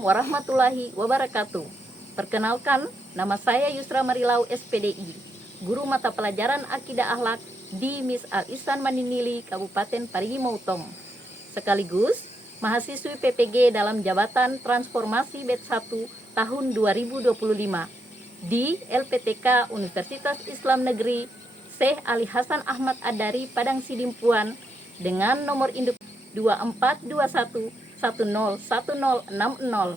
warahmatullahi wabarakatuh. Perkenalkan, nama saya Yusra Marilau SPDI, guru mata pelajaran Akidah Akhlak di Mis Al Ihsan Maninili, Kabupaten Parigi Motong. Sekaligus mahasiswi PPG dalam Jabatan Transformasi Batch 1 tahun 2025 di LPTK Universitas Islam Negeri Syekh Ali Hasan Ahmad Ad-Dari Padang Sidimpuan dengan nomor induk 2421101060.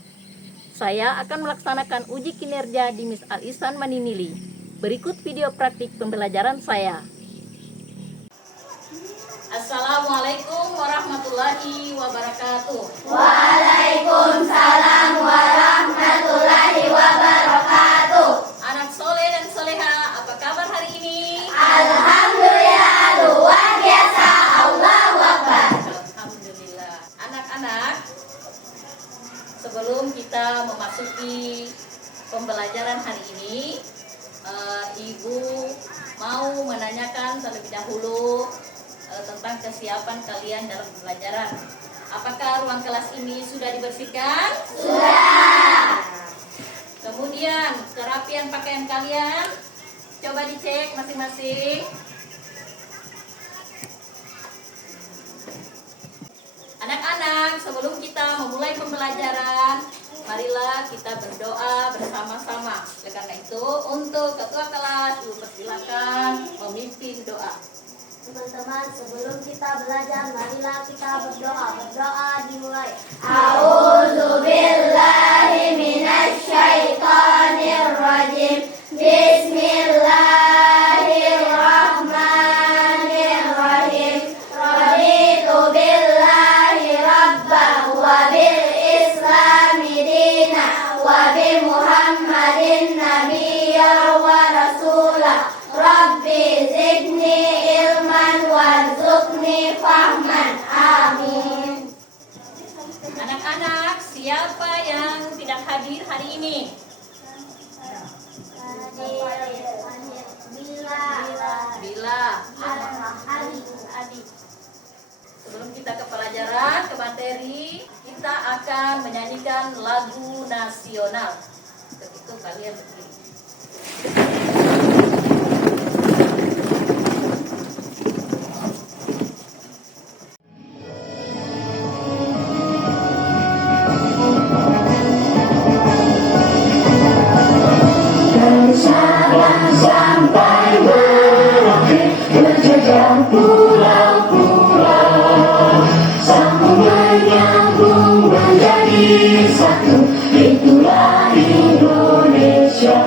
Saya akan melaksanakan uji kinerja di Mis Al Ihsan Maninili. Berikut video praktik pembelajaran saya. Assalamualaikum warahmatullahi wabarakatuh. Waalaikumsalam warahmatullahi wabarakatuh. Anak soleh dan soleha, apa kabar hari ini? Alhamdulillah, luar biasa. Allahu Akbar. Alhamdulillah. Anak-anak, sebelum kita memasuki pembelajaran hari ini, Ibu mau menanyakan terlebih dahulu tentang kesiapan kalian dalam pembelajaran. Apakah ruang kelas ini sudah dibersihkan? Sudah. Kemudian kerapian pakaian kalian coba dicek masing-masing. Anak-anak, sebelum kita memulai pembelajaran, marilah kita berdoa bersama-sama. Oleh karena itu, untuk ketua kelas, Ibu persilakan memimpin doa. Teman-teman, sebelum kita belajar, marilah kita berdoa. Berdoa dimulai. A'udzubillahi minasyaitonirrajim. Bismillahirrahmanirrahim. Raditu billahi rabbah wa bil islami dina wa bi Muhammadin nabiyya wa rasulah. Rabbi zidni ilman warzuqni fahman. Amin. Anak-anak, siapa yang tidak hadir hari ini? Bila. Adi. Sebelum kita ke pelajaran, ke materi, kita akan menyanyikan lagu nasional. Untuk itu kalian berdiri. Sampai Merauke berjajar pulau-pulau, sambung menyambung menjadi satu. Itulah Indonesia,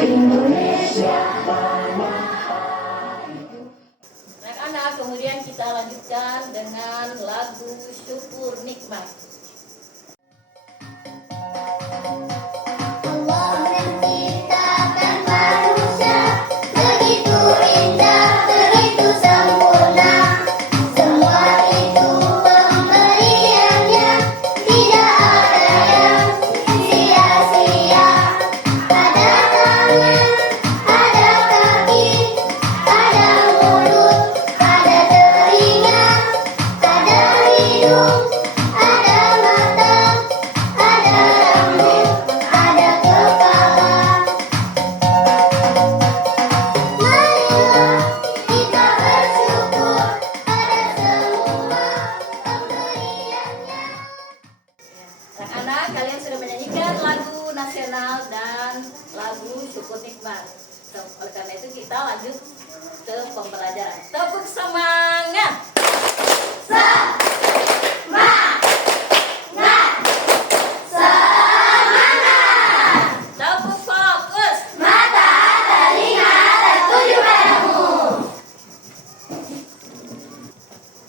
Indonesia tanah airku. Anak-anak, kemudian kita lanjutkan dengan lagu Syukur Nikmat. Allah menciptakan manusia begitu indah, begitu sempurna. Semua itu pemberiannya, tidak ada yang sia-sia. Ada tangan, ada kaki, ada mulut, ada telinga, ada hidung, ada mata, ada rambut, ada kepala. Marilah kita bersyukur pada semua pemberiannya. Anak-anak, kalian sudah menyanyikan lagu nasional dan lagu Syukur Nikmat. Oleh karena itu kita lanjut ke pembelajaran. Tepuk semangat. Tepuk fokus. Mata, telinga tertuju padamu.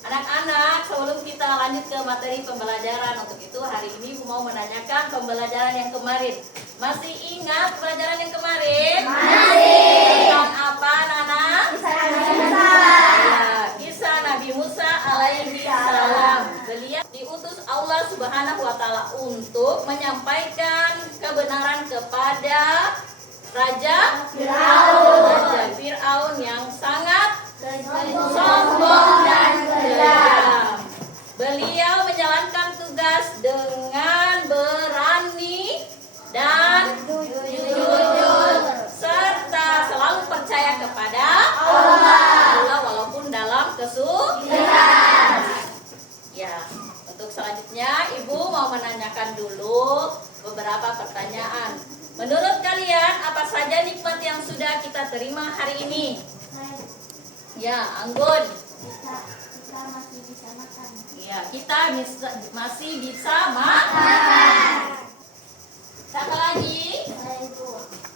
Anak-anak, sebelum kita lanjut ke materi pembelajaran, untuk itu hari ini Ibu mau menanyakan pembelajaran yang kemarin. Masih ingat pembelajaran yang kemarin? Masih. Tentang apa, Nana? Ya, kisah Nabi Musa alaihi salam. Beliau diutus Allah Subhanahu wa taala untuk menyampaikan kebenaran kepada Raja Fir'aun yang sangat sombong dan kejam. Beliau menjalankan tugas dengan kita terima hari ini? Saya. Ya, Anggun. Kita masih bisa makan. Ya, kita masih bisa makan. Siapa lagi? Saya Ibu.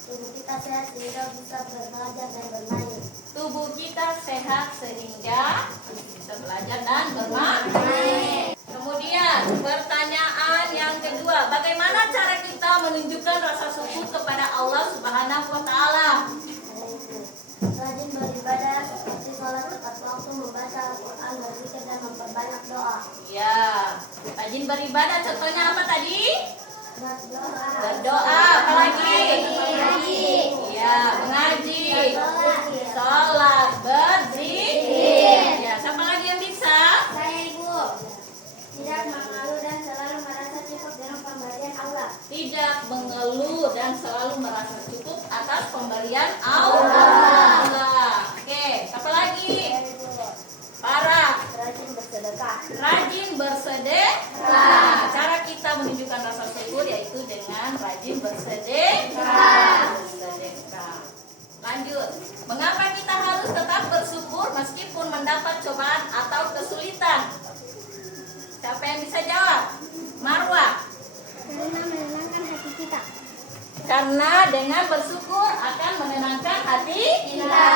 Tubuh kita sehat sehingga bisa belajar dan bermain. Tubuh kita sehat sehingga bisa belajar dan bermain. Kemudian pertanyaan yang kedua, bagaimana cara kita menunjukkan rasa syukur kepada Allah Subhanahu wa taala? Saya Ibu. Rajin beribadah seperti sholat tepat waktu, membaca Al-Quran, berzikir dan memperbanyak doa. Ya, rajin beribadah contohnya apa tadi? Berdoa. Berdoa, apalagi? Ya, mengaji, sholat, berzikir. Ya, siapa lagi yang bisa? Saya Ibu. Tidak mengeluh dan selalu merasa cukup dengan pemberian Allah. Tidak mengeluh dan selalu merasa cukup atas pemberian Allah. Oke, apa lagi? Saya Ibu. Parah, Rajin bersedekah. rajin bersedekah. Cara kita menunjukkan rasa syukur yaitu dengan rajin bersedekah. Bersedekah. Lanjut, mengapa kita harus tetap bersyukur meskipun mendapat cobaan atau kesulitan? Siapa yang bisa jawab? Marwah. Karena menenangkan hati kita. Karena dengan bersyukur akan menenangkan hati kita.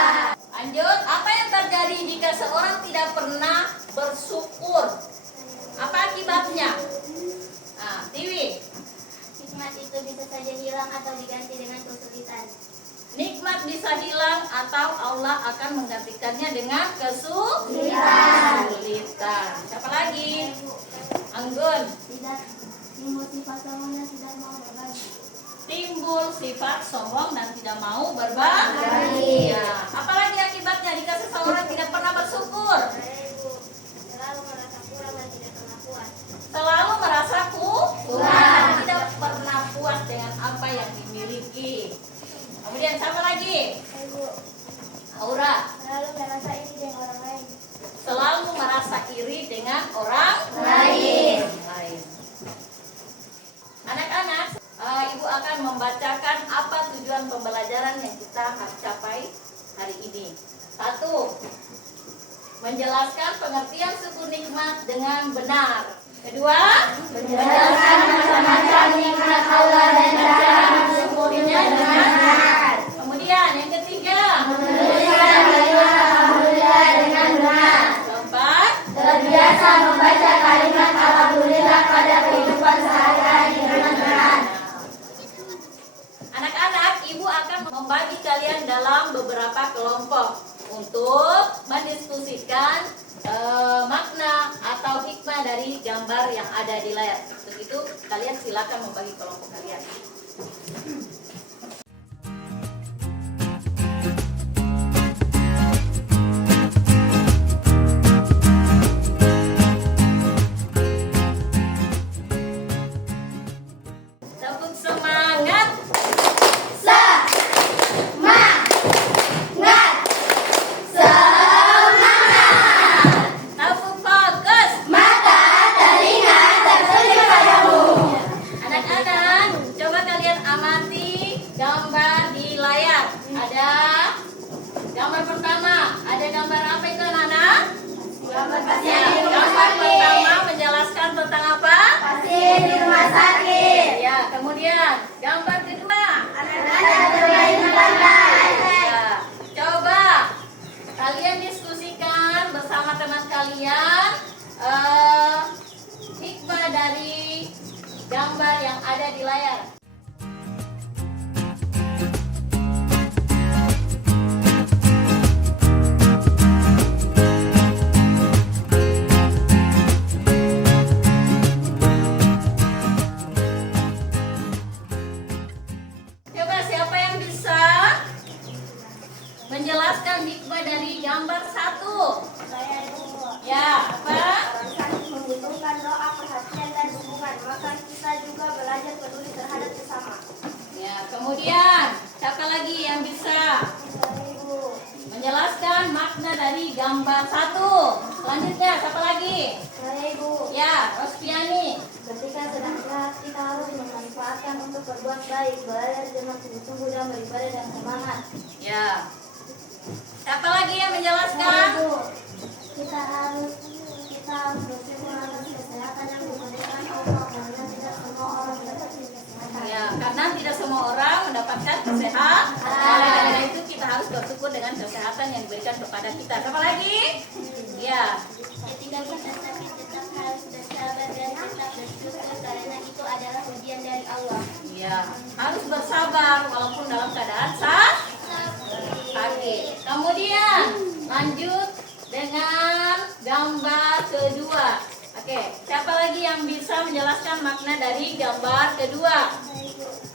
Lanjut, apa yang terjadi jika seorang tidak pernah bersyukur? Apa akibatnya? Nah, Tiwi, Hikmat itu bisa saja hilang atau diganti dengan kesulitan. nikmat bisa hilang atau Allah akan menggantikannya dengan kesulitan. Siapa lagi? Anggun. Tidak timbul sifat sombong dan tidak mau berbagi. Timbul sifat sombong dan tidak mau berbagi. Ya. Apalagi akibatnya jika seseorang tidak pernah bersyukur? Selalu merasa kurang dan tidak pernah puas. Selalu merasa kurang, tidak pernah puas dengan apa yang dimiliki. Kemudian siapa lagi? Ibu, Aura. selalu merasa iri dengan orang lain. Selalu merasa iri dengan orang lain. Anak-anak, Ibu akan membacakan apa tujuan pembelajaran yang kita capai hari ini. 1. Menjelaskan pengertian syukur nikmat dengan benar. 2. Menjelaskan macam-macam nikmat Allah dan cara mensyukurinya dengan benar. Kemudian yang ketiga, menuliskan kalimat alhamdulillah dengan benar. 4. Terbiasa membaca kalimat alhamdulillah pada kehidupan sehari-hari dengan benar. Anak-anak, Ibu akan membagi kalian dalam beberapa kelompok untuk mendiskusikan makna atau hikmah dari gambar yang ada di layar. Untuk itu, kalian silakan membagi kelompok kalian. Tepuk semangat. Tepuk fokus. Anak-anak, coba kalian amati gambar di layar. Ada gambar pertama. Ada gambar apa itu, anak-anak? Gambar Ya, gambar pertama menjelaskan tentang apa? pasien di rumah sakit. Ya, kemudian gambar kedua. Anak-anak bermain di pantai. Ya, coba kalian diskusikan bersama teman kalian hikmah dari gambar yang ada di layar. Coba siapa yang bisa menjelaskan hikmah dari gambar 1? Saya Ibu. Ya, apa? Orang sakit membutuhkan doa, perhatian dan dukungan. Maka kita juga belajar peduli terhadap sesama. Ya, kemudian siapa lagi yang bisa Saya Ibu. menjelaskan makna dari gambar 1? Selanjutnya siapa lagi? Saya Ibu. Ya, Rospiani. Beri Jika sedang sehat, kita harus memanfaatkan untuk berbuat baik, belajar dengan sungguh-sungguh dan beribadah dengan semangat. Ya. Siapa lagi yang menjelaskan? Kita harus bersyukur atas kesehatan yang diberikan Allah karena tidak semua orang mendapatkan kesehatan. Ya, karena tidak semua orang mendapatkan kesehatan. Oleh karena itu kita harus bersyukur dengan kesehatan yang diberikan kepada kita. Siapa lagi? Ya. Ketika kita sakit tetap harus bersabar dan tetap bersyukur karena itu adalah ujian dari Allah. Ya, harus bersabar walaupun dalam keadaan sakit. Kemudian lanjut dengan gambar kedua. Oke, siapa lagi yang bisa menjelaskan makna dari gambar kedua?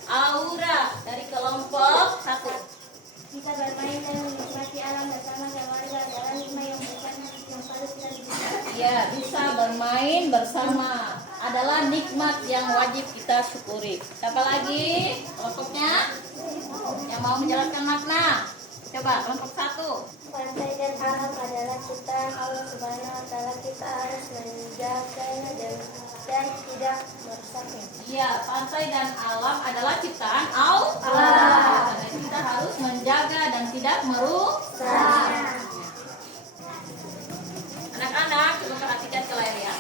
Aura dari kelompok 1. Kita bermain dan menikmati alam bersama keluarga adalah nikmat yang bukan yang harus kita syukuri. Ya, bisa bermain bersama adalah nikmat yang wajib kita syukuri. Siapa lagi kelompoknya yang mau menjelaskan makna? Coba kelompok 1. Pantai dan alam adalah ciptaan Allah Subhanahu wa Ta'ala. Kita harus menjaganya dan tidak merusaknya. Iya, pantai dan alam adalah ciptaan Allah. Dan kita harus menjaga dan tidak merusak. Anak-anak, coba perhatikan ke layar ya.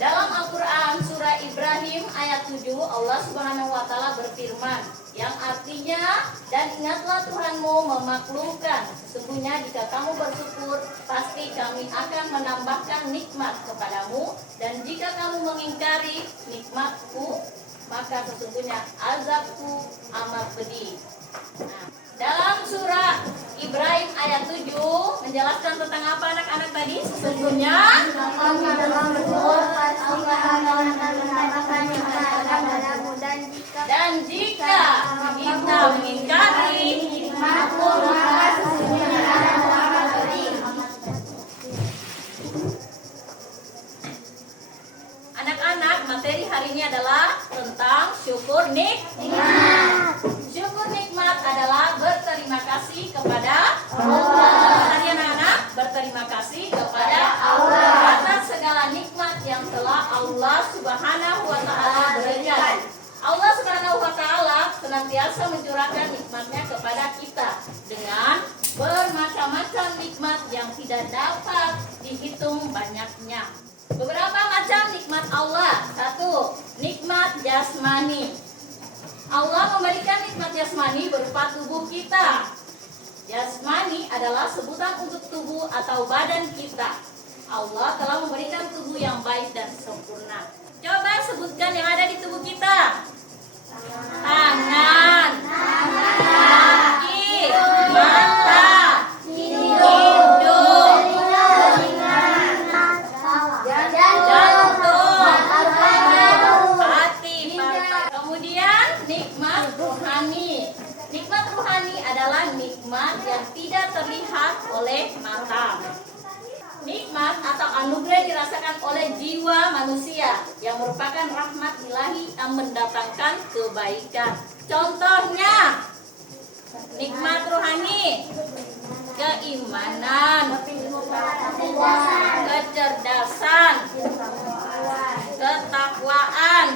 Dalam Al-Quran surah Ibrahim ayat 7, Allah Subhanahu wa Ta'ala berfirman, yang artinya, dan ingatlah Tuhanmu memaklumkan, sesungguhnya jika kamu bersyukur, pasti kami akan menambahkan nikmat kepadamu, dan jika kamu mengingkari nikmatku, maka sesungguhnya azabku amat pedih. Nah, dalam surah Ibrahim ayat 7 menjelaskan tentang apa anak-anak tadi? Sesungguhnya Kami dalam bersyukur pasti kami akan mendapatkan nikmat kepadamu dan jika kita mengingkari nikmatmu maka sesungguhnya azabmu amat pedih. Anak-anak, materi hari ini adalah tentang syukur nikmat. Syukur nikmat adalah berterima kasih kepada Allah. Tadi anak-anak, berterima kasih kepada Allah atas segala nikmat yang telah Allah Subhanahu wa Ta'ala berikan. Allah Subhanahu wa Ta'ala senantiasa mencurahkan nikmatnya kepada kita dengan bermacam-macam nikmat yang tidak dapat dihitung banyaknya. Beberapa macam nikmat Allah. 1. Nikmat jasmani. Allah memberikan nikmat jasmani berupa tubuh kita. Jasmani adalah sebutan untuk tubuh atau badan kita. Allah telah memberikan tubuh yang baik dan sempurna. Coba sebutkan yang ada di tubuh kita. Tangan, kaki, mata, hidung, jantung, hati, paru-paru. Kemudian nikmat rohani. Nikmat rohani adalah nikmat yang tidak terlihat oleh mata. Nikmat atau anugerah dirasakan oleh jiwa manusia yang merupakan rahmat ilahi yang mendatangkan kebaikan. Contohnya, nikmat rohani, keimanan, kecerdasan, ketakwaan,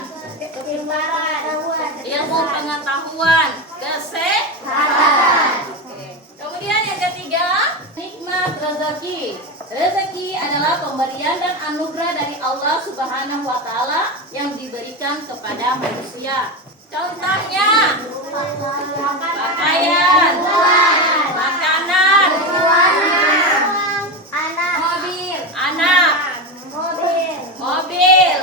ilmu pengetahuan, kesehatan. Kemudian yang ketiga, nikmat rezeki. Rezeki adalah pemberian dan anugerah dari Allah Subhanahu wa Ta'ala yang diberikan kepada manusia. Contohnya, pakaian, makanan, anak, mobil,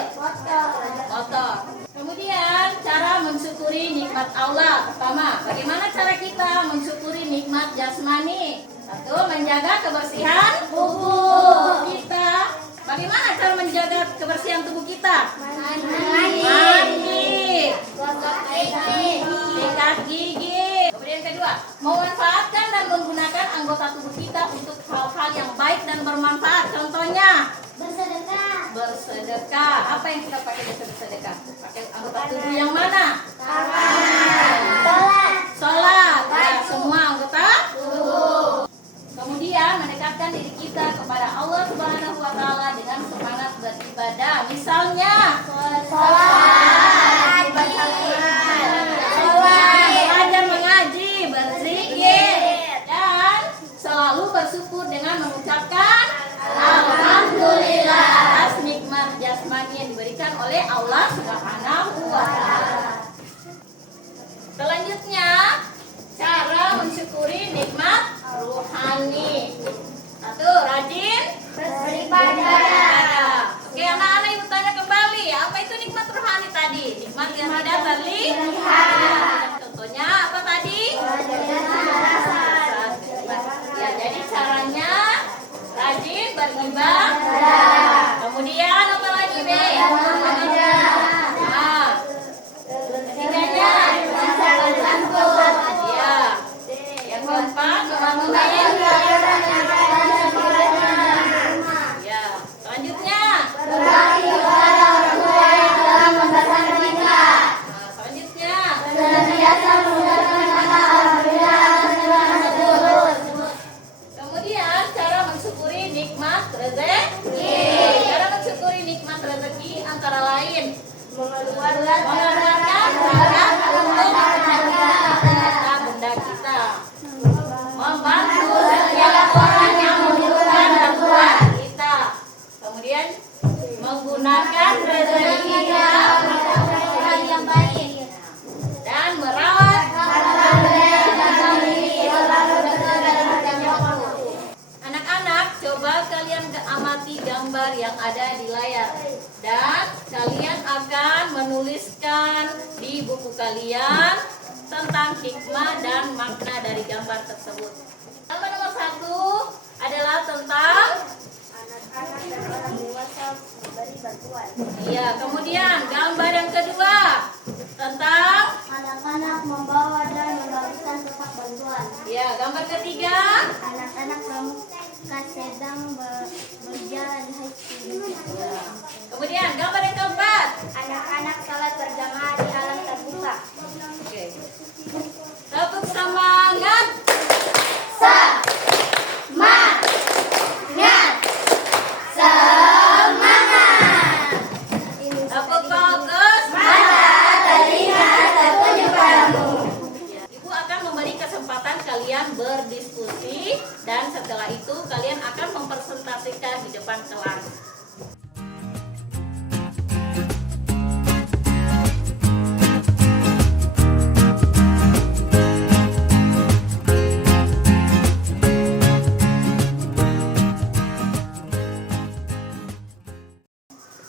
motor. Kemudian cara mensyukuri nikmat Allah. Pertama, bagaimana cara kita mensyukuri nikmat jasmani? 1. Menjaga kebersihan tubuh kita. Bagaimana cara menjaga kebersihan tubuh kita? Mandi, sikat gigi. Kemudian kedua, memanfaatkan dan menggunakan anggota tubuh kita untuk hal-hal yang baik dan bermanfaat. Contohnya, bersedekah. Apa yang kita pakai biasa bersedekah? Pakai anggota tubuh yang mana? Sholat. Ya, semua anggota tubuh. Kemudian mendekatkan diri kita kepada Allah Subhanahu wa Ta'ala dengan semangat beribadah. Misalnya, sholat Coba kalian amati gambar yang ada di layar. Dan kalian akan menuliskan di buku kalian tentang hikmah dan makna dari gambar tersebut. Gambar nomor 1 adalah tentang Anak-anak dan orang dewasa memberi bantuan. iya, kemudian gambar yang kedua tentang Anak-anak membawa dan membagikan kotak bantuan. ya, gambar ketiga Anak-anak pramuka sedang berjalan hiking. kemudian gambar yang keempat. Anak-anak salat berjamaah di alam terbuka. Oke. Tepuk semangat. Tepuk fokus. Ibu akan memberi kesempatan kalian berdiskusi dan setelah itu kalian akan mempresentasikan di depan kelas.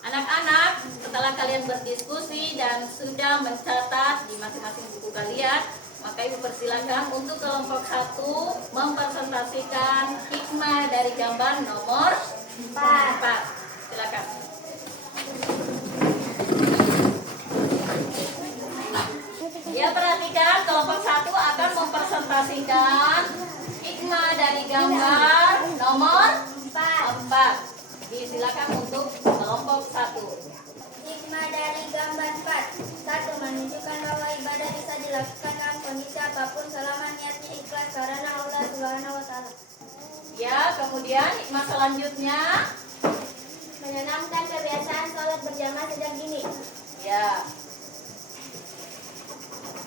Anak-anak, setelah kalian berdiskusi dan sudah mencatat di masing-masing buku kalian, maka Ibu persilakan untuk kelompok 1 mempresentasikan hikmah dari gambar nomor 4. Silakan. Ya, perhatikan kelompok 1 akan mempresentasikan hikmah dari gambar nomor 4. Silakan untuk kelompok 1. Hikmah dari gambar 4. 1. Menunjukkan bahwa ibadah bisa dilakukan dalam kondisi apapun selama niatnya ikhlas karena Allah Subhanahu wa taala. Ya, kemudian hikmah selanjutnya. Menanamkan kebiasaan sholat berjamaah sejak dini. Ya,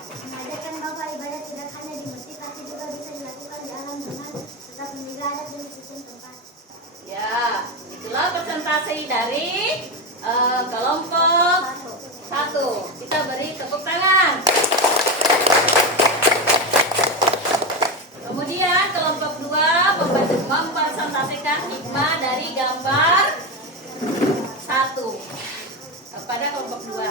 Mengajarkan bahwa ibadah tidak hanya di masjid tapi juga bisa dilakukan di alam dengan tetap menjaga adat dan disiplin tempat. ya, itulah presentasi dari kelompok 1. Kita beri tepuk tangan. Kemudian kelompok 2 mempresentasikan hikmah dari gambar 1 kepada kelompok 2.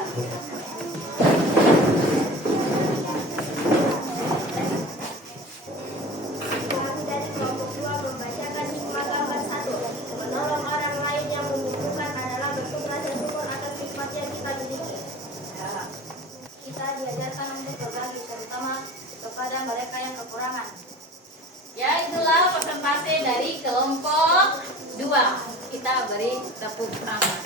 Kami dari kelompok 2 membacakan hikmah gambar 1. Menolong orang lain yang membutuhkan adalah bentuk rasa syukur atas nikmat yang kita miliki. Kita diajarkan untuk berbagi, terutama kepada mereka yang kekurangan. Ya, itulah presentasi dari kelompok 2. Kita beri tepuk tangan.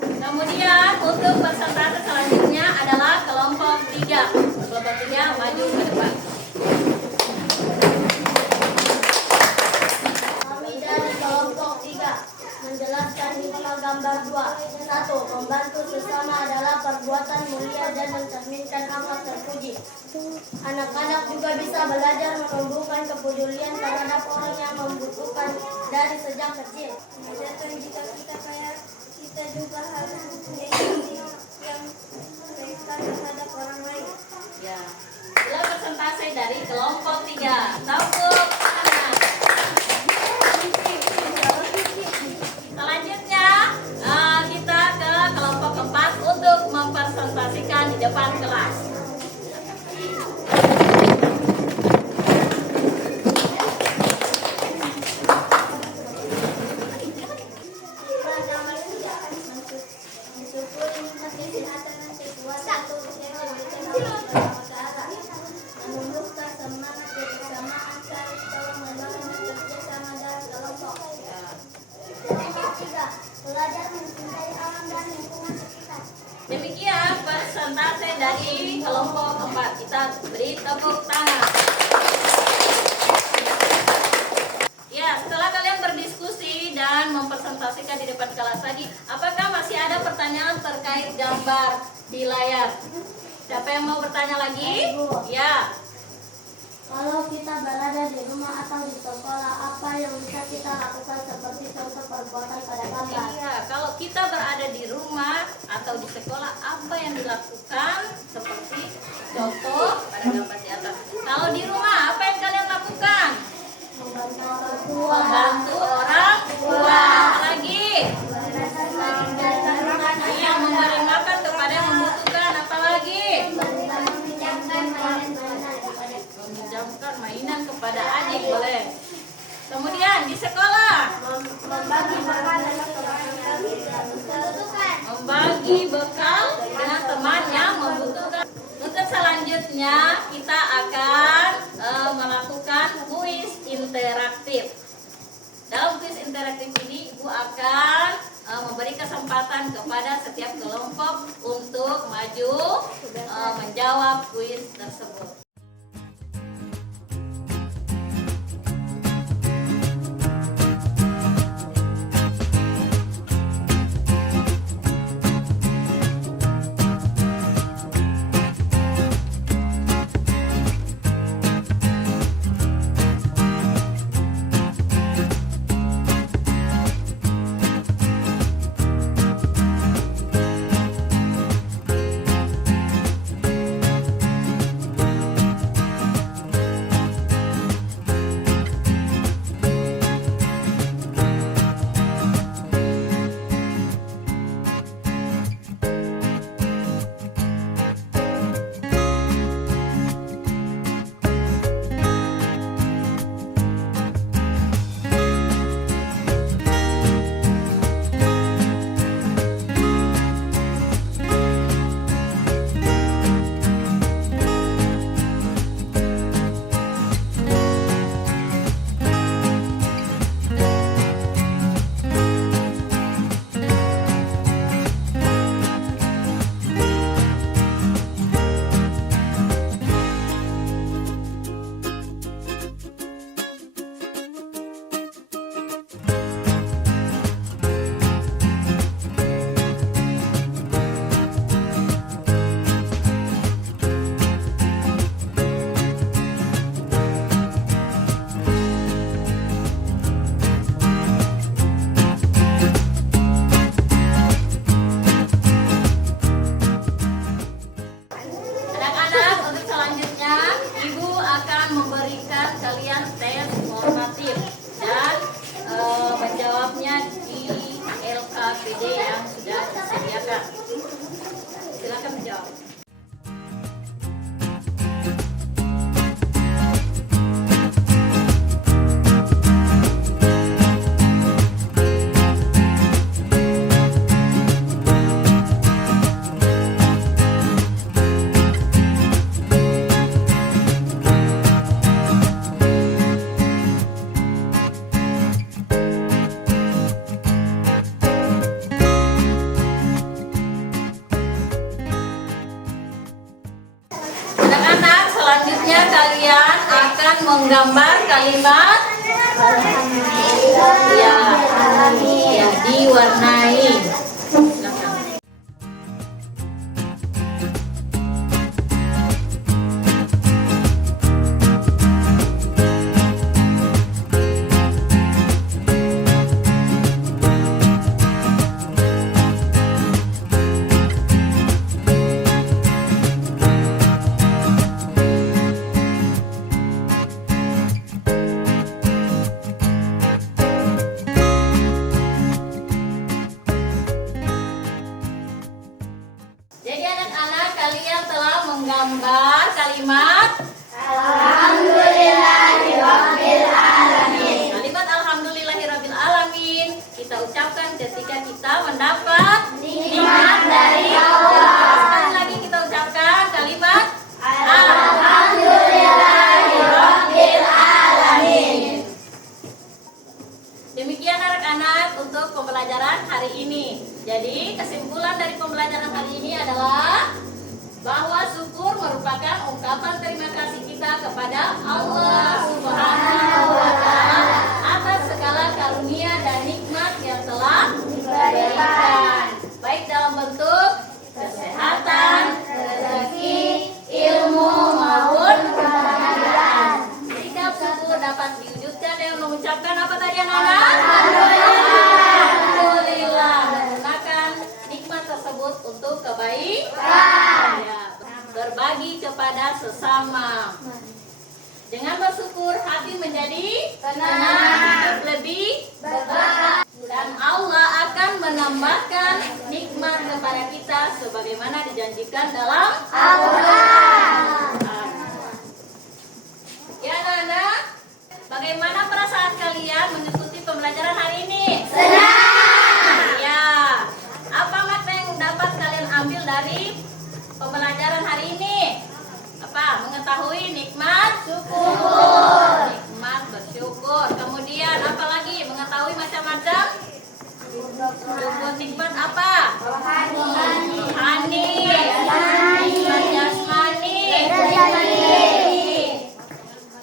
Kemudian untuk presentasi selanjutnya adalah kelompok 3. Kelompok 3 maju ke depan. Kami dari kelompok 3 menjelaskan hikmah gambar 2. 1. Membantu sesama adalah perbuatan mulia dan mencerminkan akhlak terpuji. Anak-anak juga bisa belajar menumbuhkan kepedulian terhadap orang yang membutuhkan dari sejak kecil. Mengajarkan jika kita kaya, kita juga harus mempunyai yang mereka terhadap orang lain. Ya, itulah presentasi dari kelompok 3. Tepuk tangan. Selanjutnya kita ke kelompok 4 untuk mempresentasikan di depan kelas. Hikmah gambar 3. Mensyukuri nikmat kesehatan dan kekuatan yang diberikan Allah Subhanahu wa taala. Menumbuhkan semangat kebersamaan saling tolong menolong dan kerjasama dalam kelompok. Kelompok 3. Belajar mencintai alam dan lingkungan sekitar. Demikian presentasi dari kelompok 4. Kita beri tepuk tangan. Ya, setelah kalian berdiskusi dan mempresentasikan di depan kelas tadi, apakah masih ada pertanyaan terkait gambar di layar? Siapa yang mau bertanya lagi? Ya. Kalau kita berada di rumah atau di sekolah, apa yang bisa kita lakukan seperti contoh perbuatan pada gambar? Iya, kalau kita berada di rumah atau di sekolah, apa yang dilakukan seperti contoh pada gambar di atas. Kalau di rumah, apa yang kalian lakukan? Membantu Boleh. Kemudian di sekolah. Membagi bekal dengan teman yang membutuhkan. Membagi bekal dengan teman yang membutuhkan. Untuk selanjutnya kita akan melakukan kuis interaktif. Dalam kuis interaktif ini Ibu akan memberi kesempatan kepada setiap kelompok untuk maju menjawab kuis tersebut. Anak-anak, untuk selanjutnya Ibu akan memberikan kalian tes formatif dan menjawabnya di LKPD yang sudah disediakan. Silakan menjawab. Anak-anak, selanjutnya kalian akan menggambar kalimat ya, diwarnai. Silakan. Jadi anak-anak, kalian telah menggambar kalimat Alhamdulillahirabbil alamin. Kalimat alhamdulillahirabbil alamin kita ucapkan ketika kita mendapat nikmat dari Allah. Sekali lagi kita ucapkan kalimat Alhamdulillahirabbil alamin. Demikian anak-anak untuk pembelajaran hari ini. Jadi kesimpulan dari pembelajaran hari ini adalah bahwa syukur merupakan ungkapan terima kasih kita kepada Allah Subhanahu wa Ta'ala atas segala karunia dan nikmat yang telah diberikan, baik dalam bentuk kesehatan, rezeki, ilmu maupun kebahagiaan. Jika syukur dapat diwujudkan dengan mengucapkan apa tadi anak-anak? Alhamdulillah. Menggunakan nikmat tersebut untuk kebaikan. Ya, berbagi kepada sesama. Dengan bersyukur hati menjadi tenang, hidup lebih berkah, dan Allah akan menambahkan nikmat kepada kita sebagaimana dijanjikan dalam Al-Quran. Ya anak-anak, bagaimana mengetahui nikmat syukur. Nikmat bersyukur. Kemudian apa lagi? Mengetahui macam-macam syukur. Nikmat apa? Rohani, jasmani.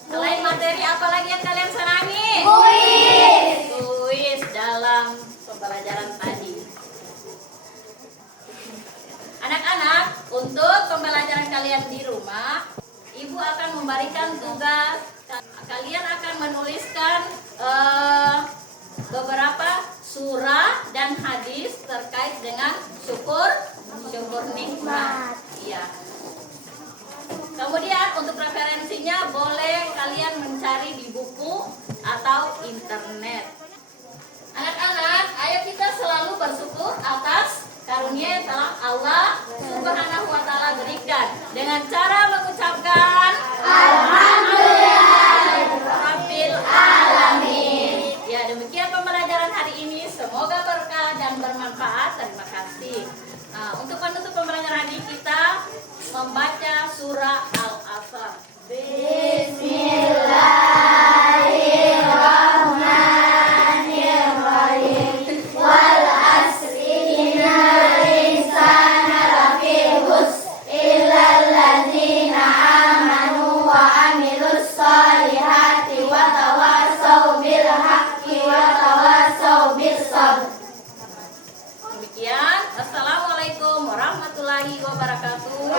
Selain materi, apa lagi yang kalian senangi? Kuis dalam pembelajaran tadi. Anak-anak, untuk pembelajaran kalian di rumah, Ibu akan memberikan tugas. Kalian akan menuliskan beberapa surah dan hadis terkait dengan syukur nikmat. Iya. Kemudian untuk referensinya boleh kalian mencari di buku atau internet. Anak-anak, ayo kita selalu bersyukur atas karunia yang telah Allah Subhanahu wa taala berikan dengan cara mengucapkan Alhamdulillahirabbil alamin. Ya, demikian pembelajaran hari ini, semoga berkah dan bermanfaat. Terima kasih. Nah, untuk penutup pembelajaran ini kita membaca surah Al-Asr. Bismillahirrahmanirrahim. Wal asri innal insana lafi khusr illal ladzina amanu wa amilus solihati wa tawassaw bil haqqi wa tawassaw bis sabr. Demikian. Assalamualaikum warahmatullahi wabarakatuh.